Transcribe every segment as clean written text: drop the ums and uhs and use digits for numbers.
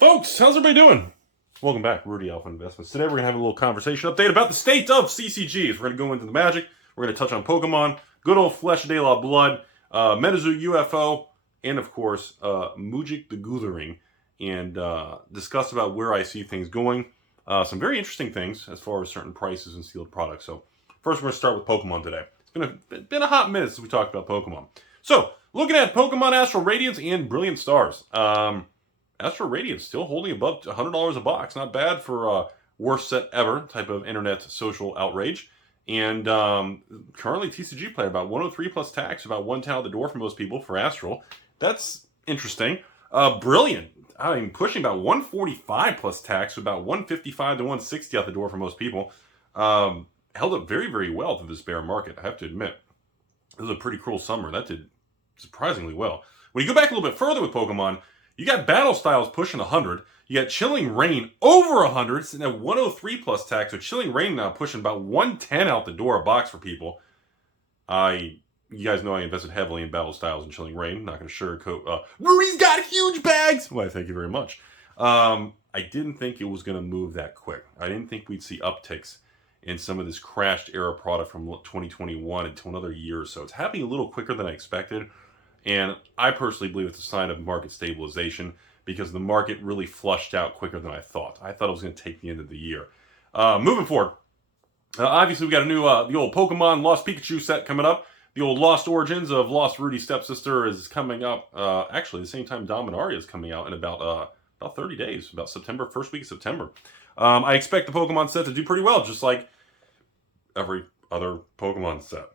Folks, how's everybody doing? Welcome back, Rudy, Alpha Investments. Today we're going to have a little conversation update about the state of CCGs. We're going to go into the Magic, we're going to touch on Pokemon, good old Flesh de la Blood, Metazoo UFO, and of course, Mujik the Guthering, and discuss about where I see things going. Some very interesting things as far as certain prices and sealed products. So first we're going to start with Pokemon today. It's been a hot minute since we talked about Pokemon. So, looking at Pokemon Astral Radiance and Brilliant Stars. Astral Radiance still holding above $100 a box. Not bad for worst set ever type of internet social outrage. And currently TCG play about 103 plus tax, about 110 out the door for most people for Astral. That's interesting. Brilliant. I mean, pushing about 145 plus tax, about 155 to 160 out the door for most people. Held up very, very well through this bear market, I have to admit. It was a pretty cruel summer. That did surprisingly well. When you go back a little bit further with Pokemon, you got Battle Styles pushing 100. You got Chilling Reign over 100, sitting at 103 plus tax. So Chilling Reign now pushing about 110 out the door a box for people. You guys know I invested heavily in Battle Styles and Chilling Reign. Not going to sugarcoat. Rudy's got huge bags. Well, thank you very much. I didn't think it was going to move that quick. I didn't think we'd see upticks in some of this crashed era product from 2021 into another year or so. It's happening a little quicker than I expected. And I personally believe it's a sign of market stabilization because the market really flushed out quicker than I thought. I thought it was going to take the end of the year. Moving forward, obviously we got a new, the old Pokemon Lost Pikachu set coming up. The old Lost Origins of Lost Rudy's stepsister is coming up. Actually, the same time Dominaria is coming out in about 30 days, about September, first week of September. I expect the Pokemon set to do pretty well, just like every other Pokemon set.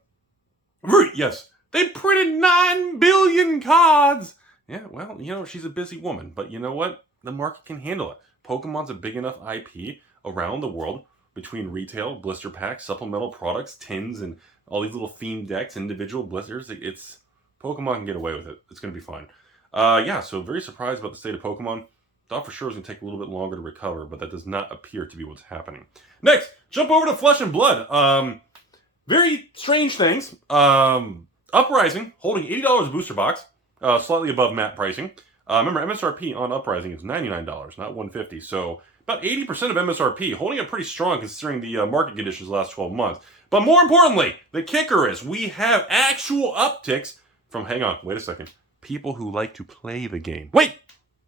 Rudy, yes. They printed 9 billion cards! Yeah, well, you know, she's a busy woman. But you know what? The market can handle it. Pokemon's a big enough IP around the world between retail, blister packs, supplemental products, tins, and all these little themed decks, individual blisters. Pokemon can get away with it. It's going to be fine. Yeah, so very surprised about the state of Pokemon. Thought for sure it was going to take a little bit longer to recover, but that does not appear to be what's happening. Next, jump over to Flesh and Blood. Very strange things. Uprising, holding $80 a booster box, slightly above MAP pricing. Remember, MSRP on Uprising is $99, not $150. So about 80% of MSRP, holding it pretty strong considering the market conditions the last 12 months. But more importantly, the kicker is we have actual upticks from, hang on, wait a second, people who like to play the game. Wait!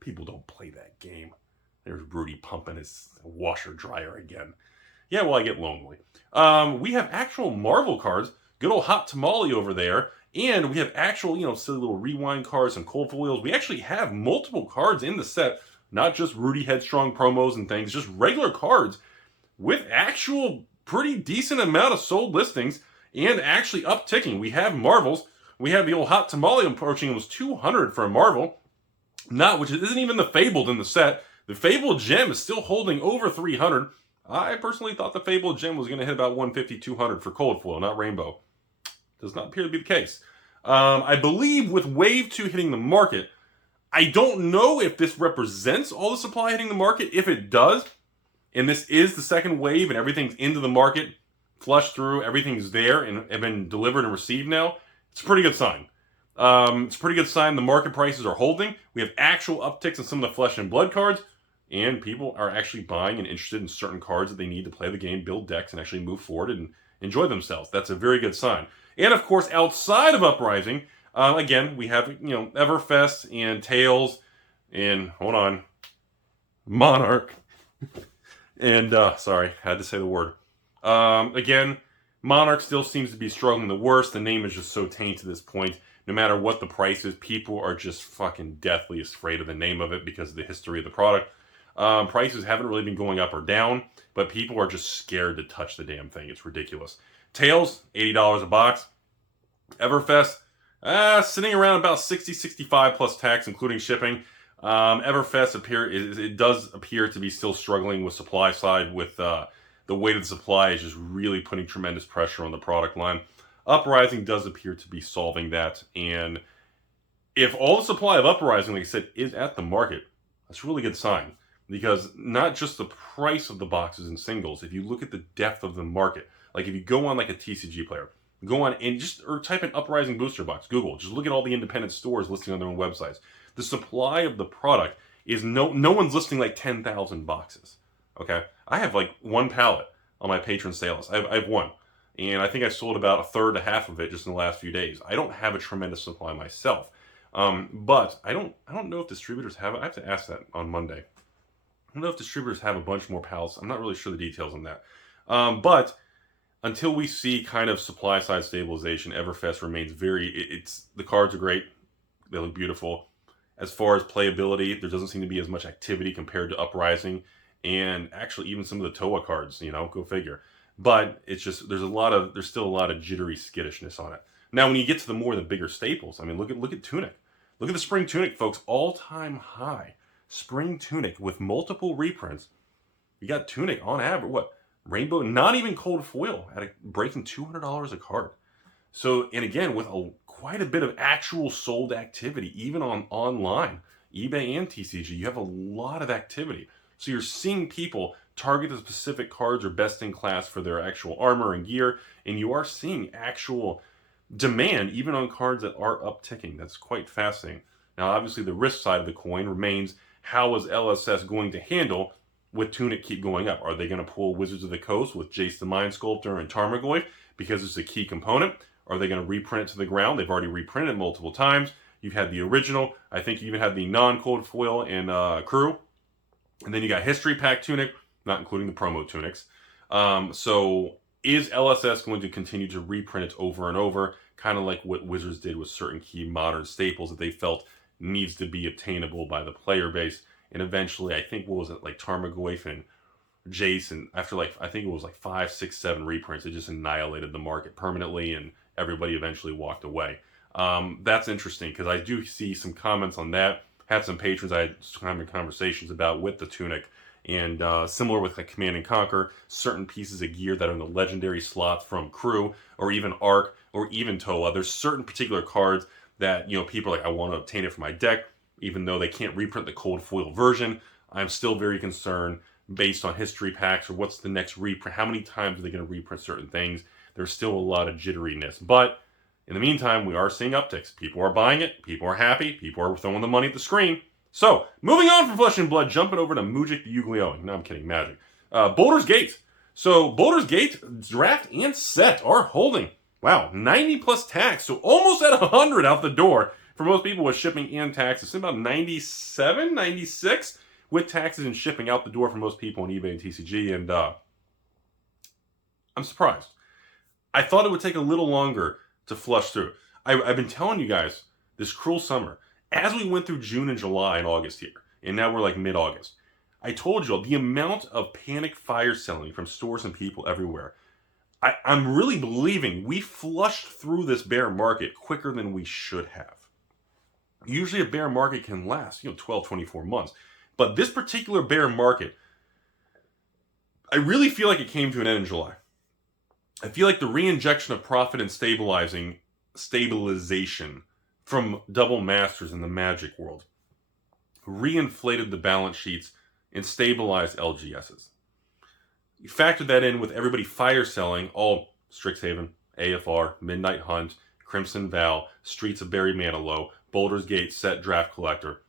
People don't play that game. There's Rudy pumping his washer dryer again. Yeah, well, I get lonely. We have actual Marvel cards. Good old Hot Tamale over there. And we have actual, silly little rewind cards, some cold foils. We actually have multiple cards in the set. Not just Rudy Headstrong promos and things. Just regular cards with actual pretty decent amount of sold listings. And actually upticking. We have Marvels. We have the old Hot Tamale approaching almost 200 for a Marvel. Which isn't even the Fabled in the set. The Fabled Gem is still holding over 300. I personally thought the Fabled Gem was going to hit about 150, 200 for cold foil, not rainbow. Does not appear to be the case. I believe with Wave 2 hitting the market, I don't know if this represents all the supply hitting the market. If it does, and this is the second wave and everything's into the market, flushed through, everything's there and have been delivered and received now, it's a pretty good sign. It's a pretty good sign the market prices are holding. We have actual upticks in some of the Flesh and Blood cards, and people are actually buying and interested in certain cards that they need to play the game, build decks, and actually move forward and enjoy themselves. That's a very good sign. And of course, outside of Uprising, again, we have, Everfest and Tails and, Monarch. And, sorry, had to say the word. Again, Monarch still seems to be struggling the worst. The name is just so tainted to this point. No matter what the price is, people are just fucking deathly afraid of the name of it because of the history of the product. Prices haven't really been going up or down, but people are just scared to touch the damn thing. It's ridiculous. Tails, $80 a box. Everfest, sitting around about 60, 65 plus tax, including shipping. Everfest it does appear to be still struggling with supply side with the weight of the supply is just really putting tremendous pressure on the product line. Uprising does appear to be solving that, and if all the supply of Uprising, like I said, is at the market, that's a really good sign. Because not just the price of the boxes and singles, if you look at the depth of the market, like if you go on like a TCG player, go on and or type in Uprising Booster Box, Google, just look at all the independent stores listing on their own websites. The supply of the product is no one's listing like 10,000 boxes. Okay, I have like one pallet on my patron sales. I have one, and I think I sold about a third to half of it just in the last few days. I don't have a tremendous supply myself, but I don't know if distributors have it. I have to ask that on Monday. I don't know if distributors have a bunch more pallets. I'm not really sure the details on that, but until we see kind of supply side stabilization, Everfest remains the cards are great. They look beautiful. As far as playability, there doesn't seem to be as much activity compared to Uprising, and actually even some of the Toa cards, go figure. But it's just, there's still a lot of jittery skittishness on it. Now, when you get to the bigger staples, I mean, look at Tunic. Look at the Spring Tunic, folks. All-time high. Spring Tunic with multiple reprints. You got Tunic on average, what? Rainbow, not even cold foil, breaking $200 a card. So, and again, with quite a bit of actual sold activity, even online, eBay and TCG, you have a lot of activity. So you're seeing people target the specific cards or best in class for their actual armor and gear, and you are seeing actual demand even on cards that are upticking. That's quite fascinating. Now, obviously, the risk side of the coin remains, how is LSS going to handle with Tunic keep going up? Are they going to pull Wizards of the Coast with Jace the Mind Sculptor and Tarmogoyf because it's a key component? Are they going to reprint it to the ground? They've already reprinted it multiple times. You've had the original. I think you even had the non-cold foil and crew. And then you got History Pack Tunic, not including the promo Tunics. So is LSS going to continue to reprint it over and over, kind of like what Wizards did with certain key modern staples that they felt needs to be obtainable by the player base? And eventually, I think, what was it, like Tarmogoyf and Jace, and after I think it was 5, 6, 7 reprints, it just annihilated the market permanently, and everybody eventually walked away. That's interesting, because I do see some comments on that. Had some patrons I had some conversations about with the Tunic, and similar with Command and Conquer, certain pieces of gear that are in the legendary slots from Crew, or even Arc, or even Toa. There's certain particular cards that, people are like, I want to obtain it for my deck, even though they can't reprint the cold foil version. I'm still very concerned based on history packs or what's the next reprint. How many times are they going to reprint certain things? There's still a lot of jitteriness. But in the meantime, we are seeing upticks. People are buying it. People are happy. People are throwing the money at the screen. So, moving on from Flesh and Blood, jumping over to Mujik the Yu-Gi-Oh! No, I'm kidding. Magic. Boulder's Gate. So, Boulder's Gate, draft and set are holding. Wow, 90 plus tax. So, almost at 100 out the door. For most people with shipping and taxes, it's about 97, 96 with taxes and shipping out the door for most people on eBay and TCG. And I'm surprised. I thought it would take a little longer to flush through. I've been telling you guys this cruel summer, as we went through June and July and August here, and now we're mid-August, I told you all the amount of panic fire selling from stores and people everywhere. I'm really believing we flushed through this bear market quicker than we should have. Usually a bear market can last, 12, 24 months. But this particular bear market, I really feel like it came to an end in July. I feel like the re-injection of profit and stabilization from double masters in the Magic world reinflated the balance sheets and stabilized LGSs. You factor that in with everybody fire selling, all Strixhaven, AFR, Midnight Hunt, Crimson Vow, Streets of Buried Manilow, Boulder's Gate, Set Draft Collector.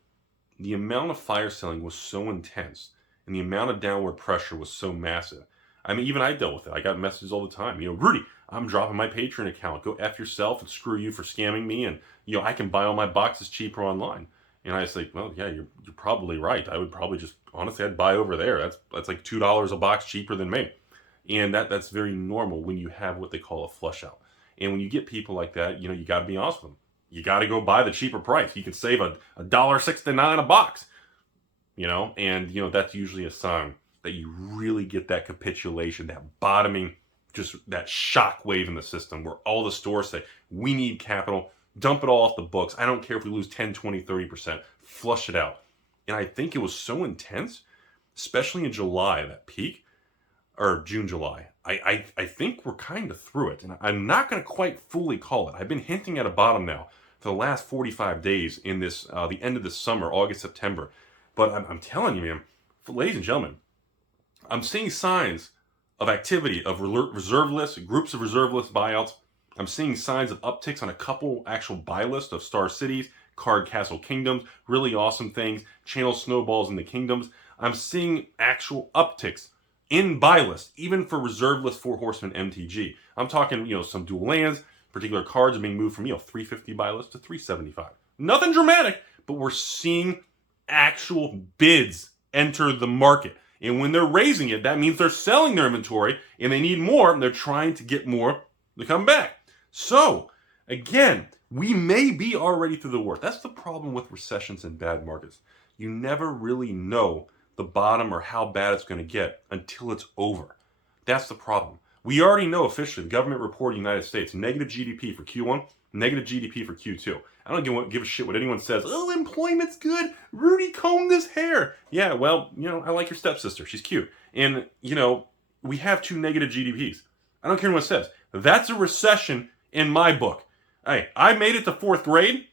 The amount of fire selling was so intense, and the amount of downward pressure was so massive. I mean, even I dealt with it. I got messages all the time. Rudy, I'm dropping my Patreon account. Go F yourself and screw you for scamming me, and, I can buy all my boxes cheaper online. And I was like, well, yeah, you're probably right. I would probably just, honestly, I'd buy over there. That's like $2 a box cheaper than me. And that's very normal when you have what they call a flush out. And when you get people like that, you got to be honest with them. You got to go buy the cheaper price. You can save $1.69 a box, and that's usually a sign that you really get that capitulation, that bottoming, just that shock wave in the system where all the stores say, we need capital, dump it all off the books. I don't care if we lose 10, 20, 30%, flush it out. And I think it was so intense, especially in July, that peak, or June, July. I think we're kind of through it, and I'm not going to quite fully call it. I've been hinting at a bottom now for the last 45 days in this the end of the summer, August, September. But I'm telling you, man, ladies and gentlemen, I'm seeing signs of activity of reserve lists, groups of reserve list buyouts. I'm seeing signs of upticks on a couple actual buy lists of Star Cities, Card Castle Kingdoms, really awesome things, channel snowballs in the kingdoms. I'm seeing actual upticks in buy list, even for reserve list 4 Horsemen MTG. I'm talking, some dual lands, particular cards are being moved from, 350 buy list to 375. Nothing dramatic, but we're seeing actual bids enter the market. And when they're raising it, that means they're selling their inventory and they need more and they're trying to get more to come back. So, again, we may be already through the worst. That's the problem with recessions and bad markets. You never really know the bottom or how bad it's going to get until it's over. That's the problem. We already know officially, the government reported in the United States, negative GDP for Q1, negative GDP for Q2. I don't give a shit what anyone says. Oh, employment's good. Rudy combed his hair. Yeah, well, I like your stepsister. She's cute. And, we have 2 negative GDPs. I don't care what it says. That's a recession in my book. Hey, I made it to 4th grade.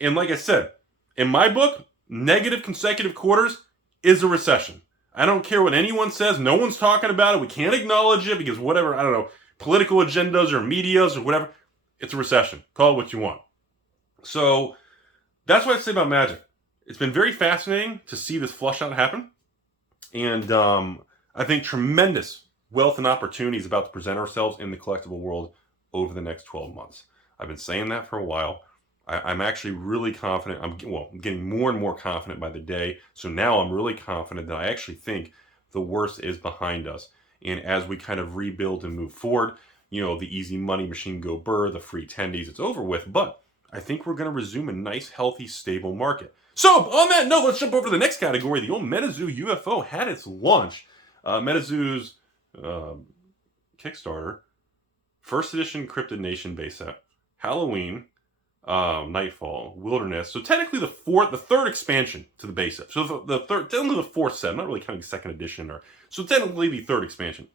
And like I said, in my book, negative consecutive quarters is a recession. I don't care what anyone says. No one's talking about it. We can't acknowledge it because whatever, I don't know, political agendas or medias or whatever. It's a recession. Call it what you want. So that's what I say about Magic. It's been very fascinating to see this flush out happen. And I think tremendous wealth and opportunities about to present ourselves in the collectible world over the next 12 months. I've been saying that for a while. I'm actually really confident. I'm getting more and more confident by the day. So now I'm really confident that I actually think the worst is behind us. And as we kind of rebuild and move forward, the easy money machine go burr, the free tendies, it's over with. But I think we're going to resume a nice, healthy, stable market. So on that note, let's jump over to the next category. The old MetaZoo UFO had its launch. MetaZoo's Kickstarter, first edition Cryptid Nation base set, Halloween, Nightfall, Wilderness. So technically the 3rd expansion to the base set. So the third, technically the 4th set. I'm not really counting 2nd edition. So technically the 3rd expansion.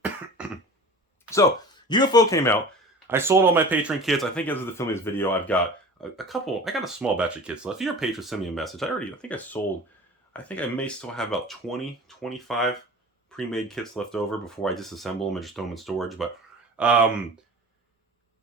So UFO came out. I sold all my Patreon kits. I think as of the filming of this video, I've got I got a small batch of kits left. If you're a patron, send me a message. I think I may still have about 20, 25 pre-made kits left over before I disassemble them and just throw them in storage. But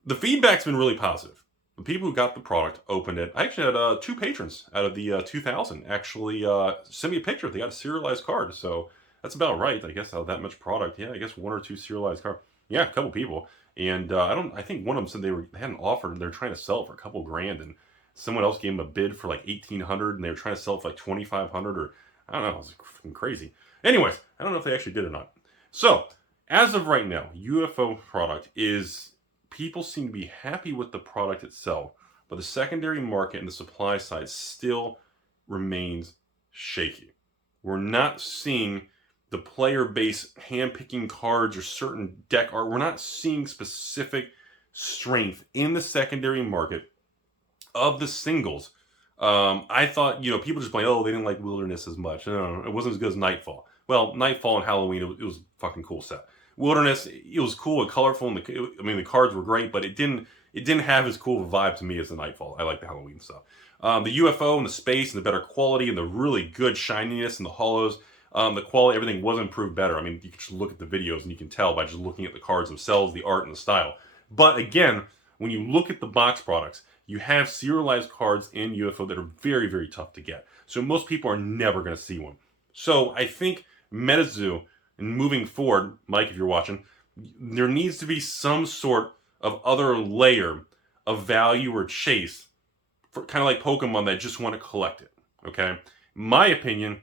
the feedback's been really positive. The people who got the product, opened it. I actually had 2 patrons out of the 2,000 actually send me a picture. They got a serialized card. So that's about right. I guess out of that much product. Yeah, I guess 1 or 2 serialized cards. Yeah, a couple people. And I think one of them said they had an offer and they're trying to sell it for a couple grand, and someone else gave them a bid for like $1,800 and they were trying to sell it for like $2,500 or I don't know, it was freaking crazy. Anyways, I don't know if they actually did or not. So, as of right now, UFO product is, people seem to be happy with the product itself, but the secondary market and the supply side still remains shaky. We're not seeing the player base hand-picking cards or certain deck art. We're not seeing specific strength in the secondary market of the singles. I thought, people just like, oh, they didn't like Wilderness as much. No, it wasn't as good as Nightfall. Well, Nightfall and Halloween, it was a fucking cool set. Wilderness, it was cool and colorful, and the cards were great, but it didn't have as cool of a vibe to me as the Nightfall. I like the Halloween stuff. The UFO and the space and the better quality and the really good shininess and the hollows. The quality, everything was improved better. I mean, you can just look at the videos and you can tell by just looking at the cards themselves, the art and the style. But again, when you look at the box products, you have serialized cards in UFO that are very, very tough to get. So most people are never going to see one. So I think MetaZoo, and moving forward, Mike, if you're watching, there needs to be some sort of other layer of value or chase, for kind of like Pokemon that just want to collect it. Okay? My opinion,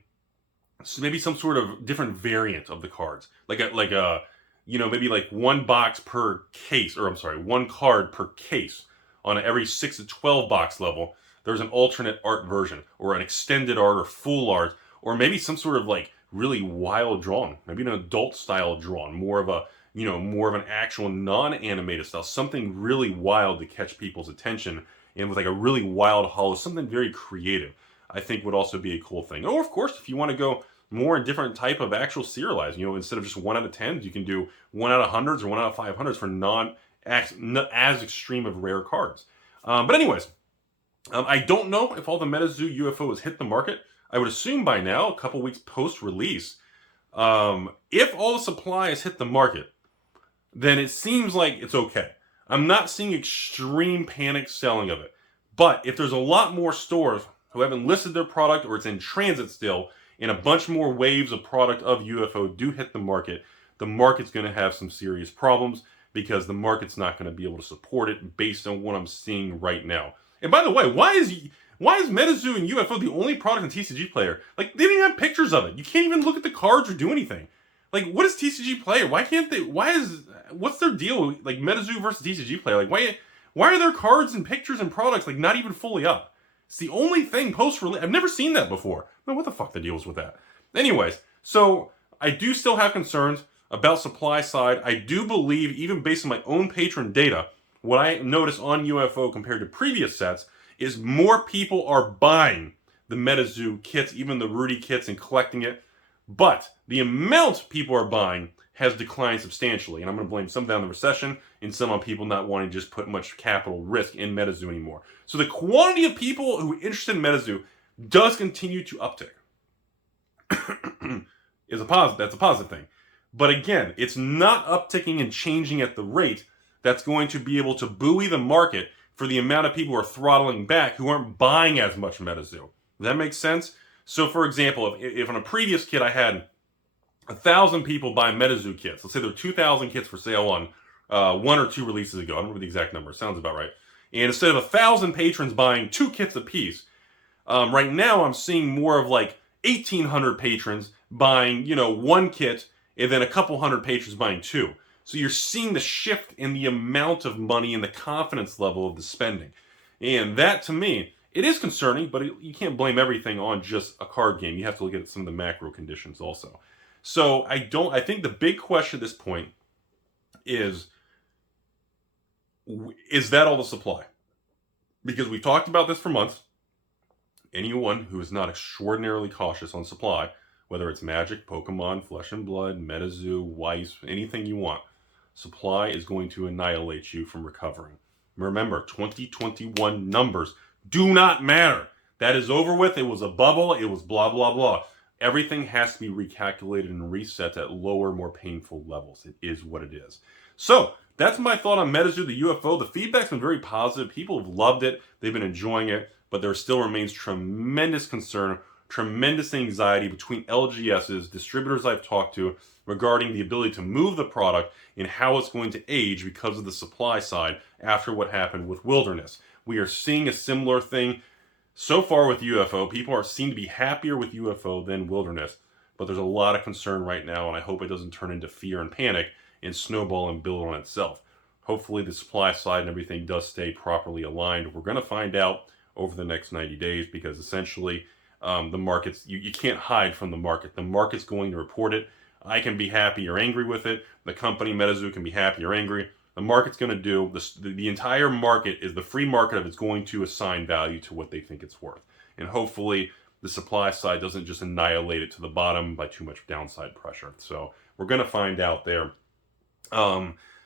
so maybe some sort of different variant of the cards, like maybe like 1 box per case, or I'm sorry, 1 card per case on every 6 to 12 box level. There's an alternate art version, or an extended art, or full art, or maybe some sort of like really wild drawing, maybe an adult style drawing, more of an actual non-animated style, something really wild to catch people's attention, and with like a really wild hollow, something very creative, I think would also be a cool thing. Or of course, if you want to go more in different type of actual serialized, instead of just 1 out of 10s, you can do 1 out of 100s or 1 out of 500s for not as extreme of rare cards. But anyways, I don't know if all the MetaZoo UFOs hit the market. I would assume by now, a couple weeks post-release, if all the supply has hit the market, then it seems like it's okay. I'm not seeing extreme panic selling of it. But if there's a lot more stores who haven't listed their product or it's in transit still, and a bunch more waves of product of UFO do hit the market's going to have some serious problems because the market's not going to be able to support it based on what I'm seeing right now. And by the way, why is MetaZoo and UFO the only product in TCG Player? Like, they don't even have pictures of it. You can't even look at the cards or do anything. Like, what is TCG Player? Why can't they? What's their deal? Like, MetaZoo versus TCG Player. Like, why are their cards and pictures and products like not even fully up? It's the only thing post-release. I've never seen that before. Man, what the fuck the deal is with that? Anyways, so I do still have concerns about supply side. I do believe, even based on my own patron data, what I notice on UFO compared to previous sets is more people are buying the MetaZoo kits, even the Rudy kits, and collecting it. But the amount people are buying has declined substantially. And I'm going to blame some down the recession and some on people not wanting to just put much capital risk in MetaZoo anymore. So the quantity of people who are interested in MetaZoo does continue to uptick. That's a positive thing. But again, it's not upticking and changing at the rate that's going to be able to buoy the market for the amount of people who are throttling back who aren't buying as much MetaZoo. Does that make sense? So for example, if on a previous kit I had 1,000 people buy MetaZoo kits, let's say there were 2,000 kits for sale on 1 or 2 releases ago. I don't remember the exact number. It sounds about right. And instead of 1,000 patrons buying 2 kits apiece, right now I'm seeing more of like 1,800 patrons buying, 1 kit, and then a couple hundred patrons buying 2. So you're seeing the shift in the amount of money and the confidence level of the spending. And that, to me, it is concerning, but you can't blame everything on just a card game. You have to look at some of the macro conditions also. So I think the big question at this point is that all the supply? Because we've talked about this for months. Anyone who is not extraordinarily cautious on supply, whether it's Magic, Pokemon, Flesh and Blood, MetaZoo, Weiss, anything you want, supply is going to annihilate you from recovering. Remember, 2021 numbers do not matter. That is over with. It was a bubble. It was blah, blah, blah. Everything has to be recalculated and reset at lower, more painful levels. It is what it is. So that's my thought on MetaZoo, the UFO. The feedback's been very positive. People have loved it. They've been enjoying it. But there still remains tremendous concern, tremendous anxiety between LGSs, distributors I've talked to, regarding the ability to move the product and how it's going to age because of the supply side after what happened with Wilderness. We are seeing a similar thing so far with UFO. People seem to be happier with UFO than Wilderness, but there's a lot of concern right now, and I hope it doesn't turn into fear and panic and snowball and build on itself. Hopefully the supply side and everything does stay properly aligned. We're going to find out over the next 90 days because essentially the markets, you can't hide from the market. The market's going to report it. I can be happy or angry with it. The company MetaZoo can be happy or angry. The market's going to do, the entire market is the free market of it's going to assign value to what they think it's worth. And hopefully the supply side doesn't just annihilate it to the bottom by too much downside pressure. So we're going to find out there.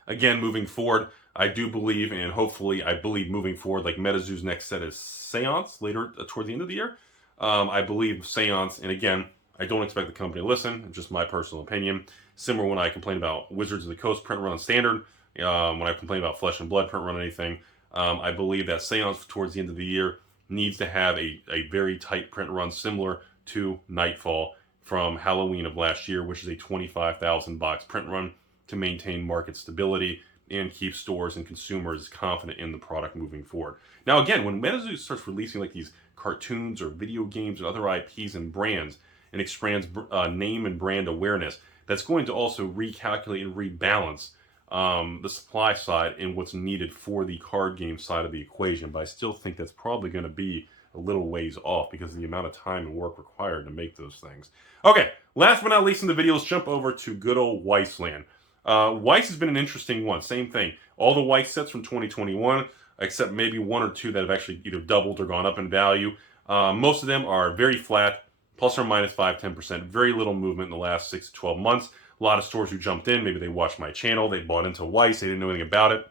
Again, moving forward, I do believe, and hopefully I believe moving forward, like MetaZoo's next set is Seance later toward the end of the year. I believe Seance, and again, I don't expect the company to listen, just my personal opinion. Similar when I complain about Wizards of the Coast print run standard, when I complain about Flesh and Blood print run anything, I believe that Seance towards the end of the year needs to have a very tight print run similar to Nightfall from Halloween of last year, which is a 25,000 box print run to maintain market stability and keep stores and consumers confident in the product moving forward. Now again, when MetaZoo starts releasing like these cartoons or video games or other IPs and brands and expands name and brand awareness, that's going to also recalculate and rebalance the supply side and what's needed for the card game side of the equation. But I still think that's probably going to be a little ways off because of the amount of time and work required to make those things. Okay, last but not least in the video, let's jump over to good old Weiss land. Weiss has been an interesting one. Same thing. All the Weiss sets from 2021, except maybe 1 or 2 that have actually either doubled or gone up in value. Most of them are very flat, plus or minus 5-10%. Very little movement in the last 6 to 12 months. A lot of stores who jumped in, maybe they watched my channel, they bought into Weiss, they didn't know anything about it.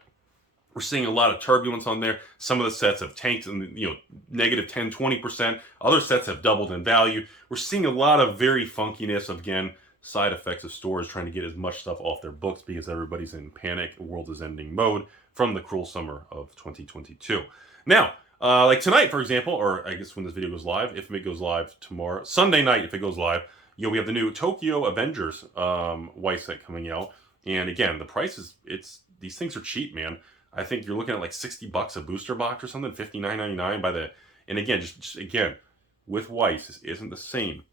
We're seeing a lot of turbulence on there. Some of the sets have tanked in negative 10-20%. Other sets have doubled in value. We're seeing a lot of very funkiness of, again, side effects of stores trying to get as much stuff off their books because everybody's in panic, the world is ending mode from the cruel summer of 2022. Now, Like tonight, for example, or I guess when this video goes live, if it goes live tomorrow, Sunday night, if it goes live, we have the new Tokyo Avengers Weiss set coming out. And again, the price is, these things are cheap, man. I think you're looking at like $60 a booster box or something, $59.99 by the, and again, just again, with Weiss, this isn't the same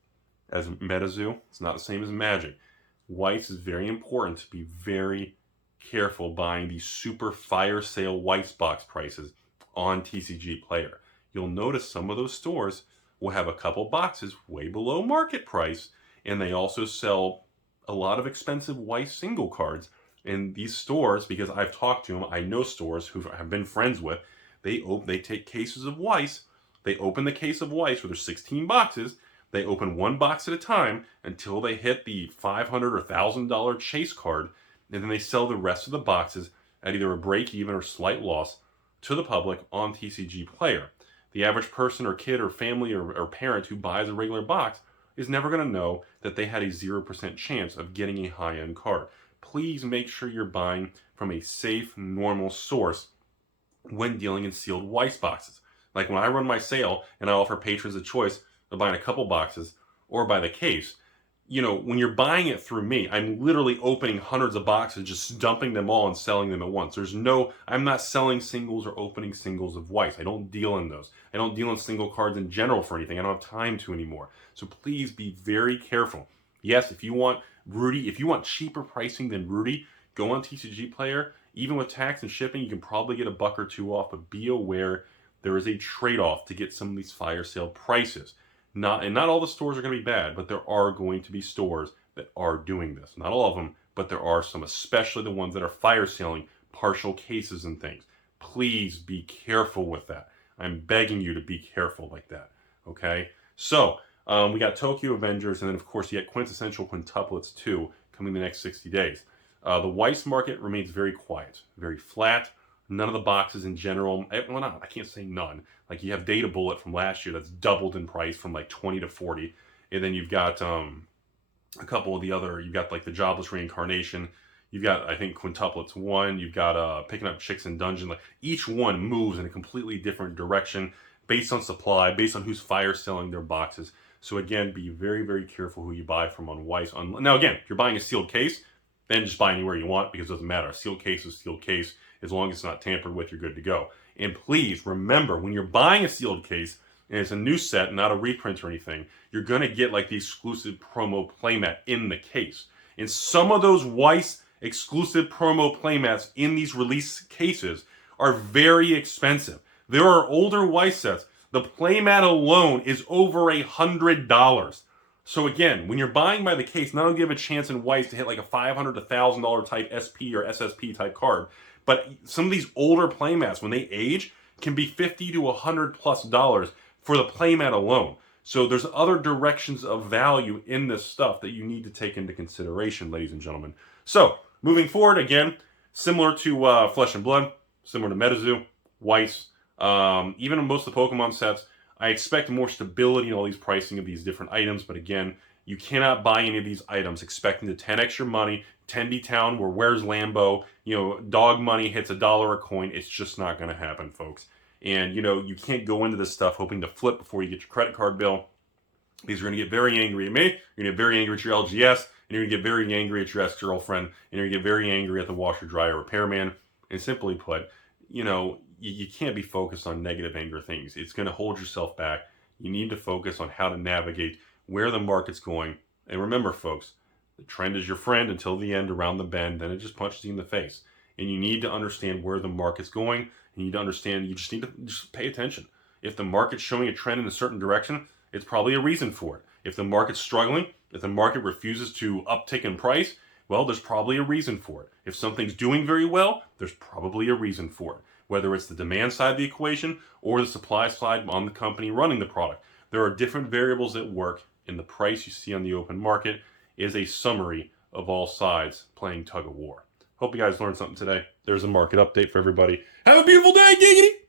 as MetaZoo. It's not the same as Magic. Weiss is very important to be very careful buying these super fire sale Weiss box prices on TCG Player. You'll notice some of those stores will have a couple boxes way below market price, and they also sell a lot of expensive Weiss single cards. And these stores, because I've talked to them, I know stores who have been friends with, they take cases of Weiss, they open the case of Weiss where there's 16 boxes, they open one box at a time until they hit the $500 or $1,000 chase card, and then they sell the rest of the boxes at either a break even or slight loss to the public on TCG Player. The average person or kid or family or parent who buys a regular box is never going to know that they had a 0% chance of getting a high-end card. Please make sure you're buying from a safe, normal source when dealing in sealed Weiss boxes. Like when I run my sale and I offer patrons a choice of buying a couple boxes or by the case, you know, when you're buying it through me, I'm literally opening hundreds of boxes, just dumping them all and selling them at once. I'm not selling singles or opening singles of Weiss. I don't deal in those. I don't deal in single cards in general for anything. I don't have time to anymore. So please be very careful. Yes, if you want Rudy, if you want cheaper pricing than Rudy, go on TCG Player. Even with tax and shipping, you can probably get $1 or $2 off, but be aware there is a trade-off to get some of these fire sale prices. Not all the stores are going to be bad, but there are going to be stores that are doing this. Not all of them, but there are some, especially the ones that are fire selling partial cases and things. Please be careful with that. I'm begging you to be careful like that, okay? So, we got Tokyo Avengers, and then of course you got Quintessential Quintuplets 2 coming the next 60 days. The Weiss market remains very quiet, very flat. None of the boxes in general, well, I can't say none. Like you have Data Bullet from last year that's doubled in price from like 20 to 40. And then you've got a couple of the other, you've got like the Jobless Reincarnation. You've got, I think, Quintuplets 1. You've got Picking Up Chicks in Dungeon. Like each one moves in a completely different direction based on supply, based on who's fire selling their boxes. So again, be very, very careful who you buy from on Weiss. Now again, if you're buying a sealed case, then just buy anywhere you want because it doesn't matter. A sealed case is a sealed case. As long as it's not tampered with, you're good to go. And please remember, when you're buying a sealed case, and it's a new set, not a reprint or anything, you're going to get like the exclusive promo playmat in the case. And some of those Weiss exclusive promo playmats in these release cases are very expensive. There are older Weiss sets. The playmat alone is over $100. So again, when you're buying by the case, not only do you have a chance in Weiss to hit like a $500 to $1,000 type SP or SSP type card, but some of these older playmats, when they age, can be $50 to $100+ for the playmat alone. So there's other directions of value in this stuff that you need to take into consideration, ladies and gentlemen. So moving forward, again, similar to Flesh and Blood, similar to MetaZoo, Weiss, even in most of the Pokemon sets, I expect more stability in all these pricing of these different items. But again, you cannot buy any of these items expecting to 10x your money, 10B Town, where where's Lambo, dog money hits $1 a coin. It's just not going to happen, folks. And, you can't go into this stuff hoping to flip before you get your credit card bill, because you're going to get very angry at me, you're going to get very angry at your LGS, and you're going to get very angry at your ex-girlfriend, and you're going to get very angry at the washer dryer repairman. And simply put, you can't be focused on negative anger things. It's going to hold yourself back. You need to focus on how to navigate where the market's going. And remember, folks, the trend is your friend until the end, around the bend, then it just punches you in the face. And you need to understand where the market's going. You need to understand, you just need to just pay attention. If the market's showing a trend in a certain direction, it's probably a reason for it. If the market's struggling, if the market refuses to uptick in price, well, there's probably a reason for it. If something's doing very well, there's probably a reason for it. Whether it's the demand side of the equation or the supply side on the company running the product. There are different variables at work, and the price you see on the open market is a summary of all sides playing tug of war. Hope you guys learned something today. There's a market update for everybody. Have a beautiful day, giggity!